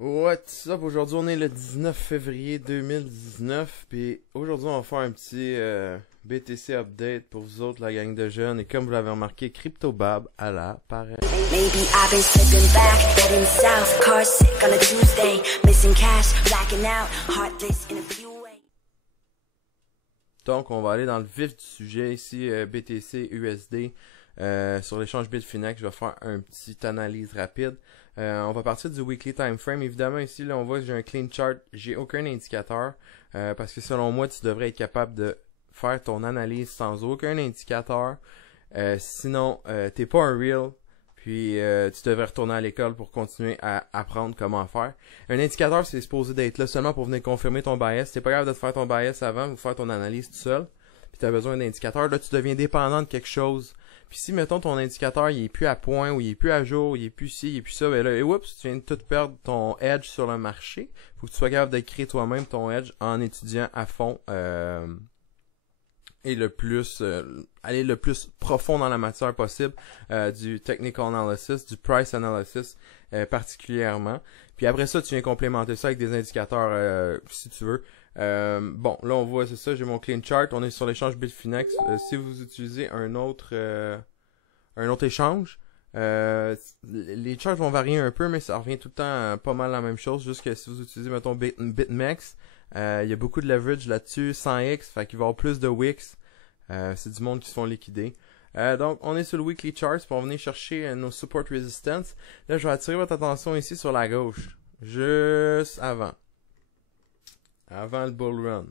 What's up? Aujourd'hui, on est le 19 février 2019. Puis aujourd'hui, on va faire un petit BTC update pour vous autres, la gang de jeunes. Et comme vous l'avez remarqué, CryptoBab à l'appareil. Maybe I've been slipping back, heading south, car sick on a Tuesday, missing cash, blacking out, heartless in a few ways. Donc, on va aller dans le vif du sujet ici, BTC, USD. Sur l'échange Bitfinex, je vais faire une petite analyse rapide. On va partir du weekly time frame. Évidemment, ici, là, on voit que j'ai un clean chart. J'ai aucun indicateur. Parce que selon moi, tu devrais être capable de faire ton analyse sans aucun indicateur. Sinon, t'es pas un real. Puis, tu devrais retourner à l'école pour continuer à apprendre comment faire. Un indicateur, c'est supposé d'être là seulement pour venir confirmer ton bias. Si t'es pas capable de te faire ton bias avant ou faire ton analyse tout seul, puis tu as besoin d'un indicateur, là, tu deviens dépendant de quelque chose. Puis si, mettons, ton indicateur, il est plus à point, ou il est plus à jour, il est plus ci, il est plus ça, ben là, et oups, tu viens de tout perdre ton edge sur le marché. Faut que tu sois capable de créer toi-même ton edge en étudiant à fond, et aller le plus profond dans la matière possible, du technical analysis, du price analysis, particulièrement. Puis après ça, tu viens complémenter ça avec des indicateurs, si tu veux. Bon, là on voit, c'est ça, j'ai mon clean chart, on est sur l'échange Bitfinex. Si vous utilisez un autre échange, les charts vont varier un peu, mais ça revient tout le temps pas mal la même chose, juste que si vous utilisez, mettons, BitMEX, il y a beaucoup de leverage là-dessus, 100x, fait qu'il va y avoir plus de wicks, c'est du monde qui se font liquider. Donc, on est sur le weekly charts pour venir chercher nos support resistance. Là, je vais attirer votre attention ici sur la gauche, juste avant le bull run,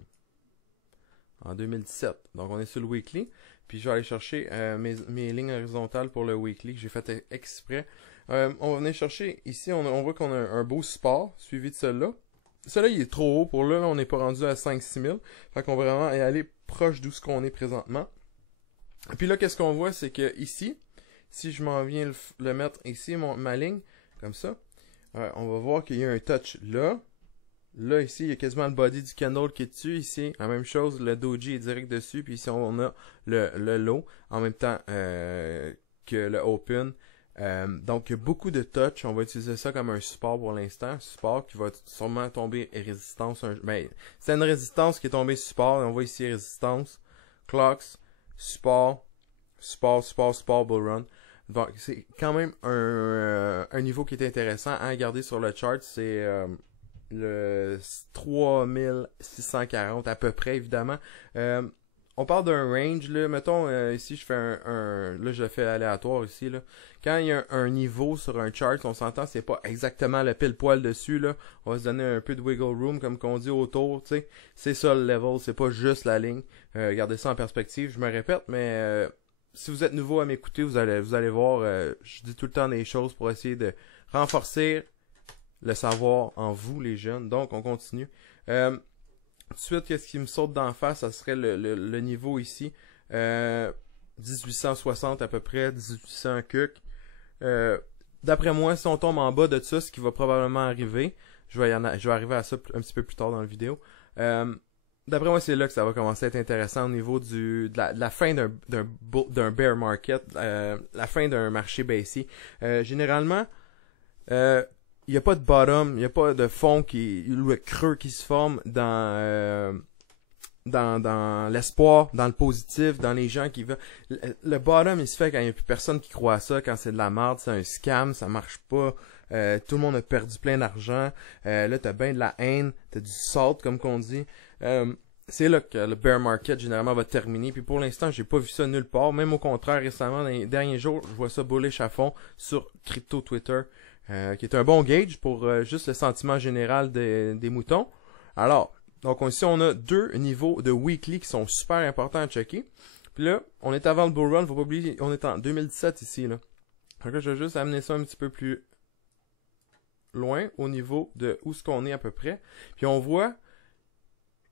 en 2017. Donc, on est sur le weekly. Puis, je vais aller chercher mes lignes horizontales pour le weekly que j'ai fait exprès. On va venir chercher, ici, on voit qu'on a un beau support, suivi de celui-là. Celui-là, il est trop haut pour là. Là, on n'est pas rendu à 5-6 000. Fait qu'on va vraiment aller proche d'où ce qu'on est présentement. Et puis là, qu'est-ce qu'on voit, c'est que ici, si je m'en viens le mettre ici, ma ligne, comme ça, on va voir qu'il y a un touch là. Là, ici, il y a quasiment le body du candle qui est dessus. Ici, la même chose, le doji est direct dessus. Puis ici, on a le low en même temps que le open. Donc, il y a beaucoup de touch. On va utiliser ça comme un support pour l'instant. Support qui va sûrement tomber résistance. Ben, c'est une résistance qui est tombée support. On voit ici résistance, clocks, support, bull run. Donc, c'est quand même un niveau qui est intéressant à regarder sur le chart. C'est le 3640 à peu près, évidemment. On parle d'un range, là, mettons, ici je fais là je le fais aléatoire ici, là. Quand il y a un niveau sur un chart, on s'entend, c'est pas exactement le pile poil dessus, là. On va se donner un peu de wiggle room, comme qu'on dit autour, tu sais. C'est ça le level, c'est pas juste la ligne. Regardez ça en perspective, je me répète, mais si vous êtes nouveau à m'écouter, vous allez voir, je dis tout le temps des choses pour essayer de renforcer le savoir en vous, les jeunes. Donc, on continue. Tout de suite, qu'est-ce qui me saute d'en face? Ça serait le niveau ici. 1860 à peu près, 1800 cuc. D'après moi, si on tombe en bas de ça, ce qui va probablement arriver, je vais arriver à ça un petit peu plus tard dans la vidéo. D'après moi, c'est là que ça va commencer à être intéressant au niveau de la fin d'un bear market, la fin d'un marché baissier. Généralement, il n'y a pas de bottom, il n'y a pas de fond le creux qui se forme dans l'espoir, dans le positif, dans les gens qui veulent. Le bottom, il se fait quand il n'y a plus personne qui croit à ça, quand c'est de la merde, c'est un scam, ça marche pas. Tout le monde a perdu plein d'argent. Là, t'as bien de la haine, t'as du salt, comme qu'on dit. C'est là que le bear market, généralement, va terminer. Puis pour l'instant, j'ai pas vu ça nulle part. Même au contraire, récemment, dans les derniers jours, je vois ça bullish à fond sur Crypto Twitter. Qui est un bon gauge pour juste le sentiment général des moutons. Alors, donc ici on a deux niveaux de weekly qui sont super importants à checker. Puis là, on est avant le bull run, faut pas oublier, on est en 2017 ici là. Donc là, je vais juste amener ça un petit peu plus loin au niveau de où ce qu'on est à peu près. Puis on voit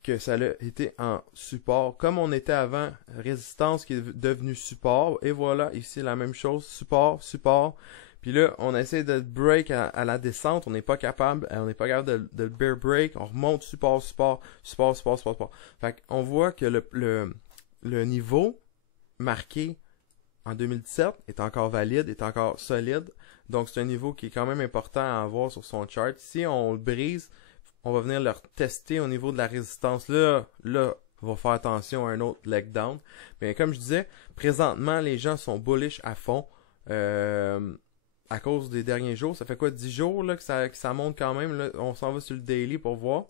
que ça a été en support, comme on était avant, résistance qui est devenue support. Et voilà, ici la même chose, support. Puis là, on essaie de break à la descente, on n'est pas capable de le bear break, on remonte support. Fait qu'on voit que le niveau marqué en 2017 est encore valide, est encore solide. Donc c'est un niveau qui est quand même important à avoir sur son chart. Si on le brise, on va venir le tester au niveau de la résistance. Là, on va faire attention à un autre leg down. Mais comme je disais, présentement, les gens sont bullish à fond. À cause des derniers jours. Ça fait quoi, 10 jours là, que ça monte quand même. Là. On s'en va sur le daily pour voir.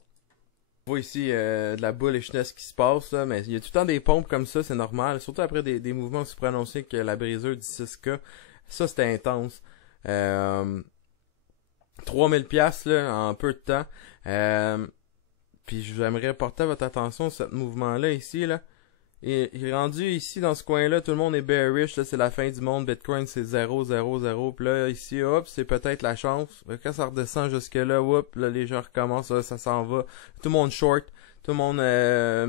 On voit ici de la bullishness qui se passe, là, mais il y a tout le temps des pompes comme ça, c'est normal. Surtout après des mouvements aussi prononcés que la briseur du 6K. Ça, c'était intense. 3000$ là, en peu de temps. Puis j'aimerais porter votre attention sur ce mouvement-là ici, là. Et il est rendu ici dans ce coin-là, tout le monde est bearish, là, c'est la fin du monde, Bitcoin c'est 0, 0, 0, puis là, ici, hop, c'est peut-être la chance. Quand ça redescend jusque là, hop, là, les gens recommencent, là, ça s'en va. Tout le monde short, tout le monde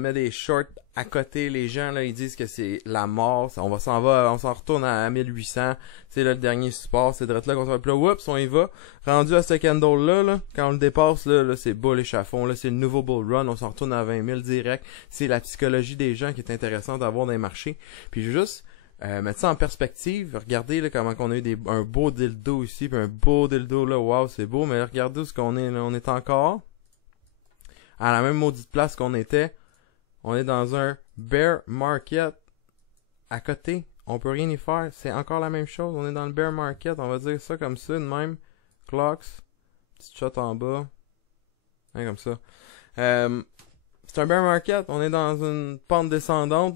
met des shorts à côté, les gens, là, ils disent que c'est la mort, on s'en retourne à 1800, c'est là le dernier support, c'est direct là qu'on se va, puis là, oups, on y va. Rendu à ce candle-là, là, quand on le dépasse, là c'est bullish à fond, là, c'est le nouveau bull run, on s'en retourne à 20 000 direct. C'est la psychologie des gens qui est intéressante à voir dans les marchés. Puis juste mettre ça en perspective, regardez là comment on a eu un beau dildo ici, puis un beau dildo là, waouh, c'est beau, mais regardez où ce qu'on est là, on est encore à la même maudite place qu'on était. On est dans un bear market à côté. On peut rien y faire. C'est encore la même chose. On est dans le bear market. On va dire ça comme ça, de même. Clocks. Petite shot en bas. Hein, comme ça. C'est un bear market. On est dans une pente descendante.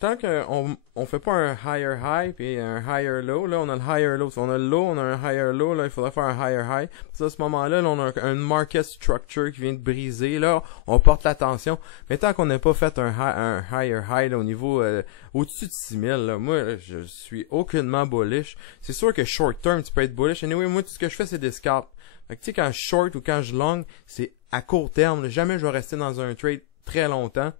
Tant qu'on fait pas un higher high puis un higher low, là, on a le higher low. Si on a le low, on a un higher low. Là, il faudrait faire un higher high. Puis à ce moment-là, là, on a un market structure qui vient de briser. Là, on porte l'attention. Mais tant qu'on n'a pas fait un higher high là, au niveau au-dessus de 6000, là, moi, là, je suis aucunement bullish. C'est sûr que short term, tu peux être bullish. Anyway, moi, tout ce que je fais, c'est des scalps. Fait que tu sais, quand je short ou quand je long, c'est à court terme. Là, jamais je vais rester dans un trade très longtemps.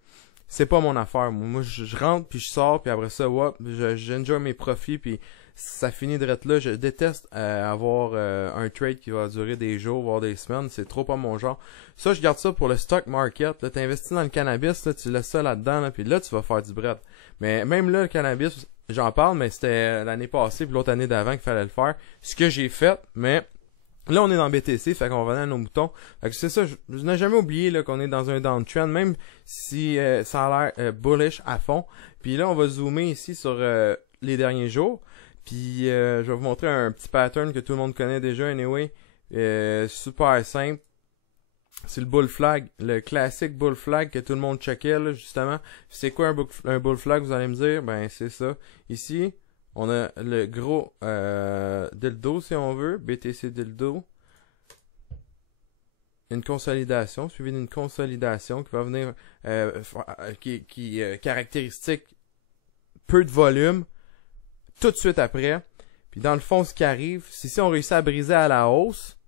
C'est pas mon affaire. Moi, je rentre puis je sors puis après ça, whoop, j'enjoy mes profits puis ça finit de être là. Je déteste avoir un trade qui va durer des jours, voire des semaines. C'est trop pas mon genre. Ça, je garde ça pour le stock market. Là, t'investis dans le cannabis, là, tu laisses ça là-dedans, là, puis là, tu vas faire du bread. Mais même là, le cannabis, j'en parle, mais c'était l'année passée puis l'autre année d'avant qu'il fallait le faire. Ce que j'ai fait, mais là, on est dans BTC, fait qu'on va venir à nos moutons. Fait que c'est ça, je n'ai jamais oublié là, qu'on est dans un downtrend, même si ça a l'air bullish à fond. Puis là, on va zoomer ici sur les derniers jours. Puis je vais vous montrer un petit pattern que tout le monde connaît déjà, anyway. Super simple. C'est le bull flag, le classique bull flag que tout le monde checkait, là, justement. C'est quoi un bull flag, vous allez me dire? Ben, c'est ça. Ici, on a le gros dildo, si on veut, BTC dildo. Une consolidation, suivie d'une consolidation qui va venir, qui caractéristique peu de volume, tout de suite après. Puis dans le fond, ce qui arrive, si on réussit à briser à la hausse,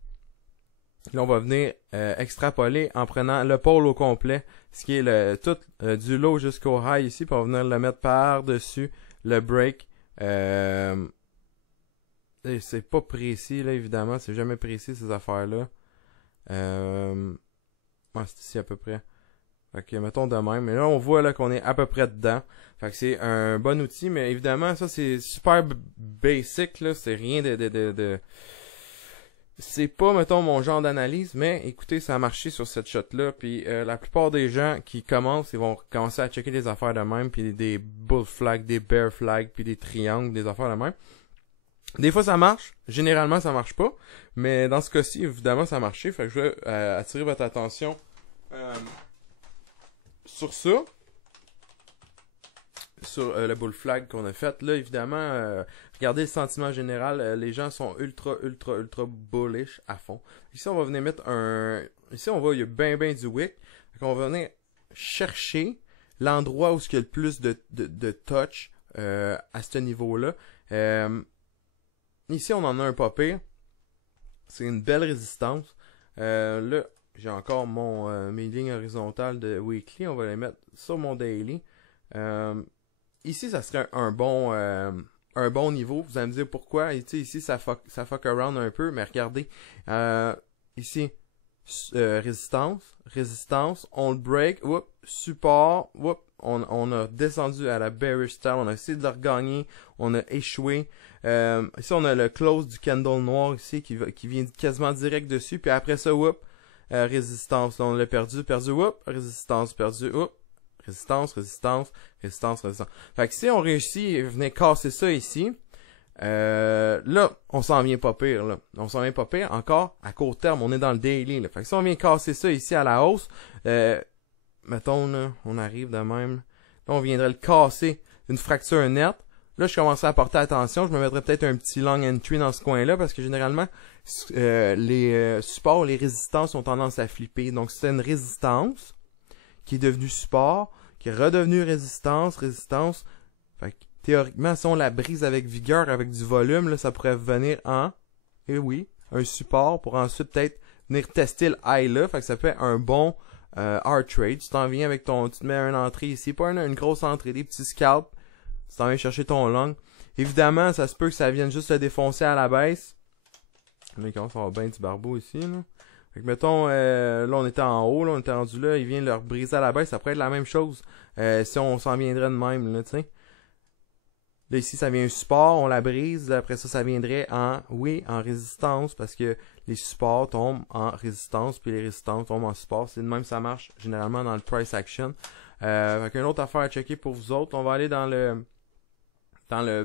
là on va venir extrapoler en prenant le pôle au complet, ce qui est tout du low jusqu'au high ici, puis on va venir le mettre par-dessus le break. C'est pas précis là évidemment, c'est jamais précis ces affaires-là. Ouais, c'est ici à peu près. Fait que mettons de même. Mais là on voit là qu'on est à peu près dedans. Fait que c'est un bon outil, mais évidemment ça c'est super basic là, c'est rien de... C'est pas, mettons, mon genre d'analyse, mais écoutez, ça a marché sur cette shot-là, puis la plupart des gens qui commencent, ils vont commencer à checker des affaires de même, puis des bull flags, des bear flags, puis des triangles, des affaires de même. Des fois ça marche, généralement ça marche pas, mais dans ce cas-ci, évidemment ça a marché, fait que je vais attirer votre attention sur ça. Sur le bull flag qu'on a fait. Là, évidemment, regardez le sentiment général. Les gens sont ultra bullish à fond. Ici, on va venir mettre Ici, on voit, il y a bien du wick. Donc, on va venir chercher l'endroit où il y a le plus de touch à ce niveau-là. Ici, on en a un pas pire. C'est une belle résistance. Là, j'ai encore mes lignes horizontales de weekly. On va les mettre sur mon daily. Ici, ça serait un bon niveau. Vous allez me dire pourquoi. Et, ici, ça fuck around un peu. Mais regardez. Ici, résistance. On le break. Support. on a descendu à la bearish style, on a essayé de le regagner, on a échoué. Ici, on a le close du candle noir ici qui vient quasiment direct dessus. Puis après ça, whoop, résistance. Là, on l'a perdu, whoop, résistance, perdu, whoop, résistance, résistance, résistance, résistance. Fait que si on réussit à venir casser ça ici, là, on s'en vient pas pire, là. On s'en vient pas pire. Encore, à court terme, on est dans le daily, là. Fait que si on vient casser ça ici à la hausse, mettons, là, on arrive de même. Là, on viendrait le casser une fracture nette. Là, je commencerai à porter attention. Je me mettrais peut-être un petit long entry dans ce coin-là parce que généralement, les supports, les résistances ont tendance à flipper. Donc, c'est une résistance qui est devenue support, qui est redevenue résistance. Fait que, théoriquement, si on la brise avec vigueur, avec du volume, là, ça pourrait venir en, un support pour ensuite peut-être venir tester le high là. Fait que ça fait un bon hard trade. Tu t'en viens avec tu te mets une entrée ici, pas une grosse entrée, des petits scalps. Tu t'en viens chercher ton long. Évidemment, ça se peut que ça vienne juste le défoncer à la baisse. Là, il commence à avoir bien du barbeau ici, là. Fait que mettons, là, on était en haut, là, on était rendu là, il vient leur briser à la baisse, ça pourrait être la même chose. Si on s'en viendrait de même, là, tu sais. Là, ici, ça vient un support, on la brise. Là, après ça, ça viendrait en résistance, parce que les supports tombent en résistance, puis les résistances tombent en support. C'est de même ça marche, généralement, dans le price action. Fait qu'une autre affaire à checker pour vous autres, on va aller dans le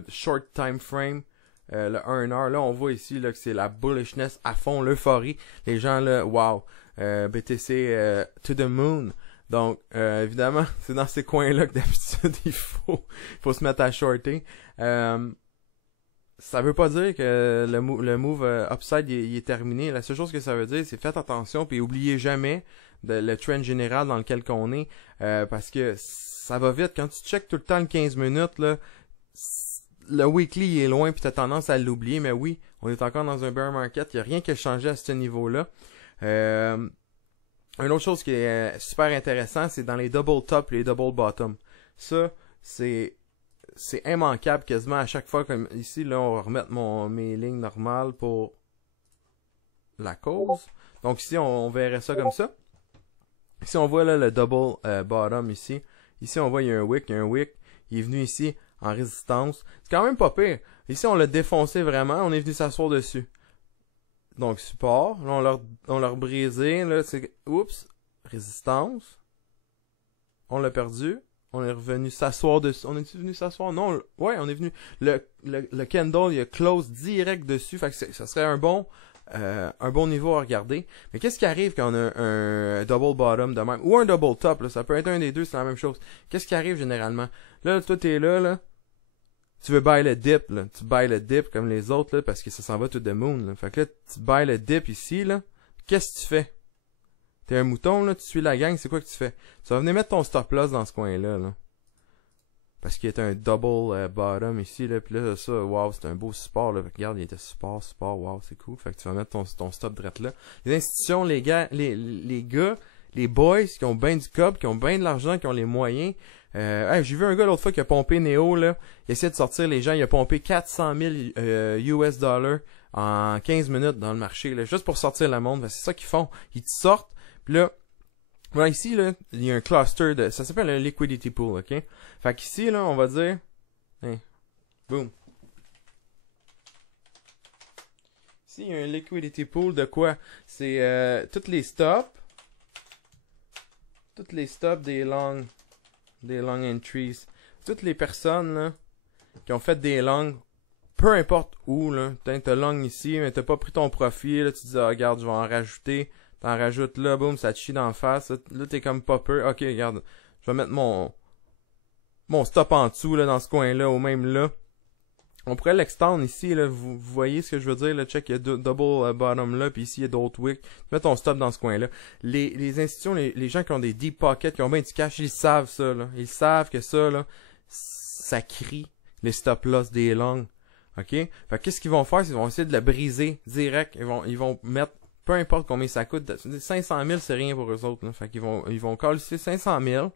short time frame, le 1 heure. Là, on voit ici là, que c'est la bullishness à fond, l'euphorie. Les gens, là, wow, BTC to the moon. Donc, évidemment, c'est dans ces coins-là que d'habitude, il faut se mettre à shorter. Ça veut pas dire que le move upside il est terminé. La seule chose que ça veut dire, c'est faites attention puis oubliez jamais le trend général dans lequel qu'on est. Parce que ça va vite. Quand tu checkes tout le temps le 15 minutes, là, le weekly il est loin puis tu as tendance à l'oublier. Mais oui, on est encore dans un bear market. Il n'y a rien qui a changé à ce niveau-là. Une autre chose qui est super intéressant, c'est dans les double top et les double bottom. Ça, c'est immanquable quasiment à chaque fois. Comme ici, là, on va remettre mes lignes normales pour la cause. Donc ici, on verrait ça comme ça. Ici, on voit là le double bottom ici. Ici, on voit il y a un wick. Il est venu ici en résistance. C'est quand même pas pire. Ici, on l'a défoncé vraiment. On est venu s'asseoir dessus. Donc, support. Là, on l'a brisé. Là, c'est... Oups. Résistance. On l'a perdu. On est revenu s'asseoir dessus. On est venu s'asseoir? Non. Ouais, on est venu... Le candle, il a close direct dessus. Fait que ça serait un bon niveau à regarder. Mais qu'est-ce qui arrive quand on a un double bottom de même? Ou un double top, là. Ça peut être un des deux, c'est la même chose. Qu'est-ce qui arrive généralement? Là, toi, t'es là. Tu veux buy le dip, là. Tu buy le dip comme les autres, là, parce que ça s'en va to the moon, là. Fait que là, tu buy le dip ici, là. Qu'est-ce que tu fais? T'es un mouton, là, tu suis la gang, c'est quoi que tu fais? Tu vas venir mettre ton stop loss dans ce coin-là, là. Parce qu'il y a un double bottom ici, là. Puis là, ça, wow, c'est un beau support, là. Regarde, il était support, wow, c'est cool. Fait que tu vas mettre ton stop direct là. Les institutions, les gars, les boys qui ont bien du cob, qui ont bien de l'argent, qui ont les moyens. J'ai vu un gars l'autre fois qui a pompé Neo, là. Il essaie de sortir les gens, il a pompé 400 000 US dollars en 15 minutes dans le marché, là. Juste pour sortir le monde. C'est ça qu'ils font. Ils te sortent, puis là, voilà, ici, là, il y a un cluster de... Ça s'appelle un liquidity pool, ok? Fait qu'ici, là, on va dire... boom. Ici, il y a un liquidity pool de quoi? C'est toutes les stops des long entries. Toutes les personnes, là, qui ont fait des longs, peu importe où, là. T'as long ici, mais t'as pas pris ton profit, là, tu te dis, regarde, je vais en rajouter... T'en rajoutes là, boum, ça te chie d'en face. Là, t'es comme pas peur. Ok, regarde. Je vais mettre mon stop en dessous, là, dans ce coin-là, ou même là. On pourrait l'extendre ici, là. Vous voyez ce que je veux dire, là. Check, il y a double bottom là, puis ici, il y a d'autres wicks. Mets ton stop dans ce coin-là. Les institutions, les gens qui ont des deep pockets, qui ont bien du cash, ils savent ça, là. Ils savent que ça, là, ça crie les stop loss des longs. Ok? Fait qu'est-ce qu'ils vont faire? Ils vont essayer de la briser direct. Ils vont mettre peu importe combien ça coûte, 500 000 c'est rien pour eux autres. Là. Fait qu'ils vont coller 500 000,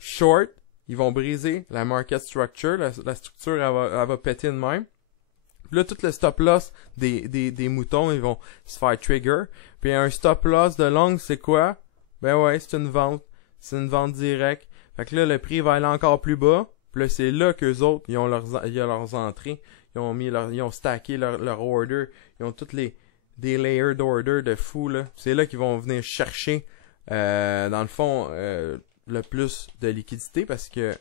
short, ils vont briser la market structure, la structure elle va péter de même. Puis là, tout le stop loss des moutons, ils vont se faire trigger. Puis un stop loss de long, c'est quoi? Ben ouais, c'est une vente directe. Fait que là, le prix va aller encore plus bas. Puis là, c'est là qu'eux autres, ils ont leurs entrées. Ils ont stacké leur order. Ils ont toutes des layers d'order de fou, là. C'est là qu'ils vont venir chercher, dans le fond, le plus de liquidité parce que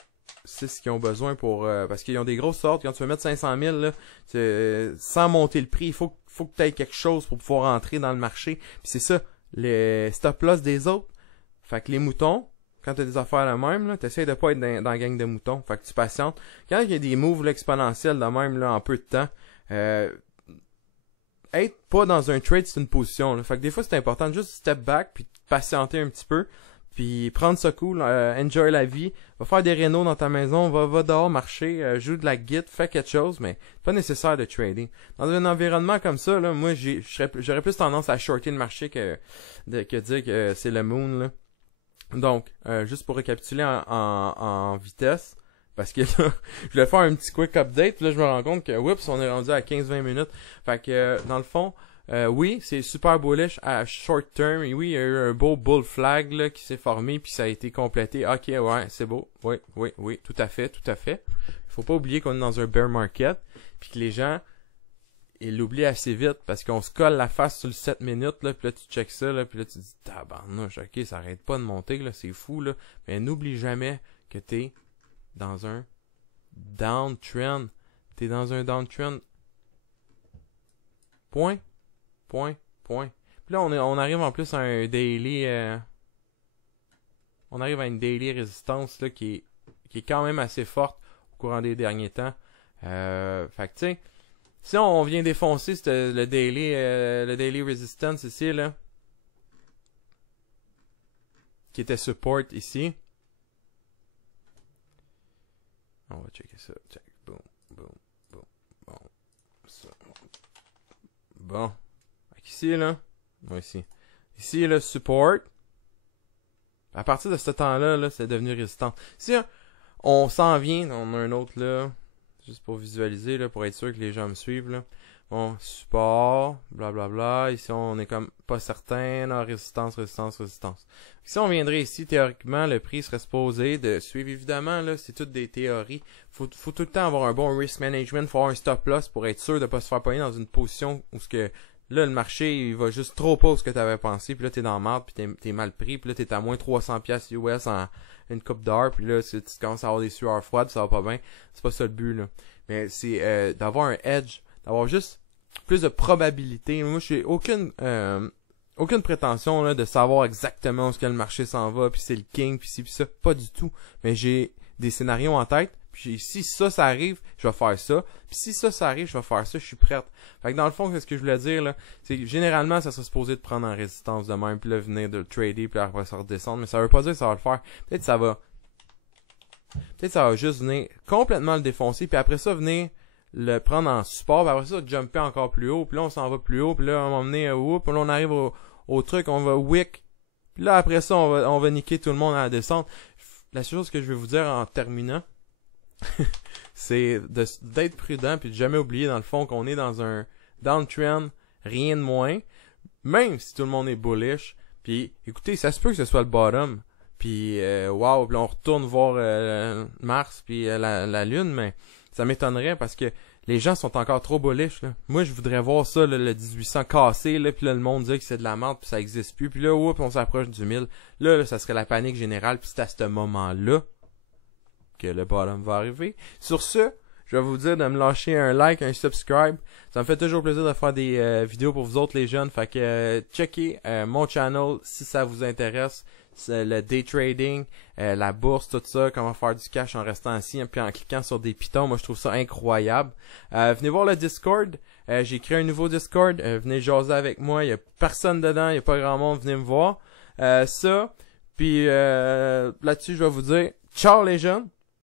c'est ce qu'ils ont besoin pour... parce qu'ils ont des grosses sortes. Quand tu veux mettre 500 000, là, sans monter le prix, il faut que tu aies quelque chose pour pouvoir entrer dans le marché. Puis c'est ça, les stop-loss des autres. Fait que les moutons, quand tu as des affaires la même, tu essaies de pas être dans la gang de moutons. Fait que tu patientes. Quand il y a des moves là, exponentiels de même là, en peu de temps, être pas dans un trade, c'est une position. Là. Fait que des fois, c'est important de juste step back puis patienter un petit peu. Puis prendre ça cool, enjoy la vie, va faire des rénaux dans ta maison, va dehors marcher, joue de la guitare, fais quelque chose, mais pas nécessaire de trading. Dans un environnement comme ça, là, moi j'aurais plus tendance à shorter le marché que dire que c'est le moon. Là. Donc, juste pour récapituler en vitesse, parce que là, je voulais faire un petit quick update, puis là je me rends compte que oups, on est rendu à 15-20 minutes. Fait que dans le fond, oui, c'est super bullish à short term. Et oui, il y a eu un beau bull flag là, qui s'est formé puis ça a été complété. Ok, ouais, c'est beau. Oui, tout à fait. Faut pas oublier qu'on est dans un bear market puis que les gens ils l'oublient assez vite parce qu'on se colle la face sur le 7 minutes là, puis là tu checkes ça là, puis là tu dis tabarnouche, ok, ça arrête pas de monter là, c'est fou là. Mais n'oublie jamais que t'es dans un downtrend. T'es dans un downtrend. Point. Puis là, on arrive en plus à un daily... on arrive à une daily résistance là, qui est quand même assez forte au courant des derniers temps. Fait que tu sais, si on vient défoncer le daily resistance ici, là, qui était support ici. On va checker ça. Check. Boom. Bon. Ça. Bon. Ici, là. Ouais, ici. Ici, le support. À partir de ce temps-là, là, c'est devenu résistant. Si on s'en vient, on a un autre là. Juste pour visualiser, là, pour être sûr que les gens me suivent, là. Bon, support, blablabla. Ici, on est comme pas certain. Là, résistance. Si on viendrait ici, théoriquement, le prix serait supposé de suivre. Évidemment, là, c'est toutes des théories. Faut tout le temps avoir un bon risk management. Faut avoir un stop loss pour être sûr de pas se faire pogner dans une position où ce que là, le marché, il va juste trop pas ce que tu avais pensé. Puis là, t'es dans la merde, puis t'es mal pris. Puis là, t'es à moins 300$ US en une coupe d'heure. Puis là, tu commences à avoir des sueurs froides, ça va pas bien. C'est pas ça le but, là. Mais c'est d'avoir un edge, d'avoir juste plus de probabilité. Moi, j'ai aucune prétention là, de savoir exactement où est-ce que le marché s'en va, puis c'est le king, puis ci, puis ça. Pas du tout. Mais j'ai des scénarios en tête. Puis si ça arrive, je vais faire ça. Puis si ça arrive, je vais faire ça. Je suis prête. Fait que dans le fond, c'est ce que je voulais dire là. C'est que généralement, ça serait supposé de prendre en résistance de même, puis là venir de le trader, puis après ça redescendre. Mais ça veut pas dire que ça va le faire. Peut-être ça va juste venir complètement le défoncer, puis après ça venir le prendre en support, puis après ça jumper encore plus haut, puis là on s'en va plus haut, puis là on va mener puis là on arrive au truc, on va wick. Puis là après ça on va niquer tout le monde à la descente. La chose que je vais vous dire en terminant, c'est d'être prudent puis de jamais oublier dans le fond qu'on est dans un downtrend, rien de moins, même si tout le monde est bullish. Puis écoutez, ça se peut que ce soit le bottom, puis wow, puis on retourne voir Mars puis la Lune, mais ça m'étonnerait parce que les gens sont encore trop bullish là. Moi je voudrais voir ça là, le 1800 cassé là, puis là le monde dit que c'est de la merde puis ça existe plus, puis là on s'approche du 1000. Là ça serait la panique générale, puis c'est à ce moment-là que le bottom va arriver. Sur ce, je vais vous dire de me lâcher un like, un subscribe. Ça me fait toujours plaisir de faire des vidéos pour vous autres les jeunes. Fait que checkez mon channel si ça vous intéresse. C'est le day trading, la bourse, tout ça, comment faire du cash en restant assis, puis en cliquant sur des pitons. Moi, je trouve ça incroyable. Venez voir le Discord. J'ai créé un nouveau Discord. Venez jaser avec moi. Il y a personne dedans. Il n'y a pas grand monde. Venez me voir. Ça. Puis là-dessus, je vais vous dire ciao les jeunes.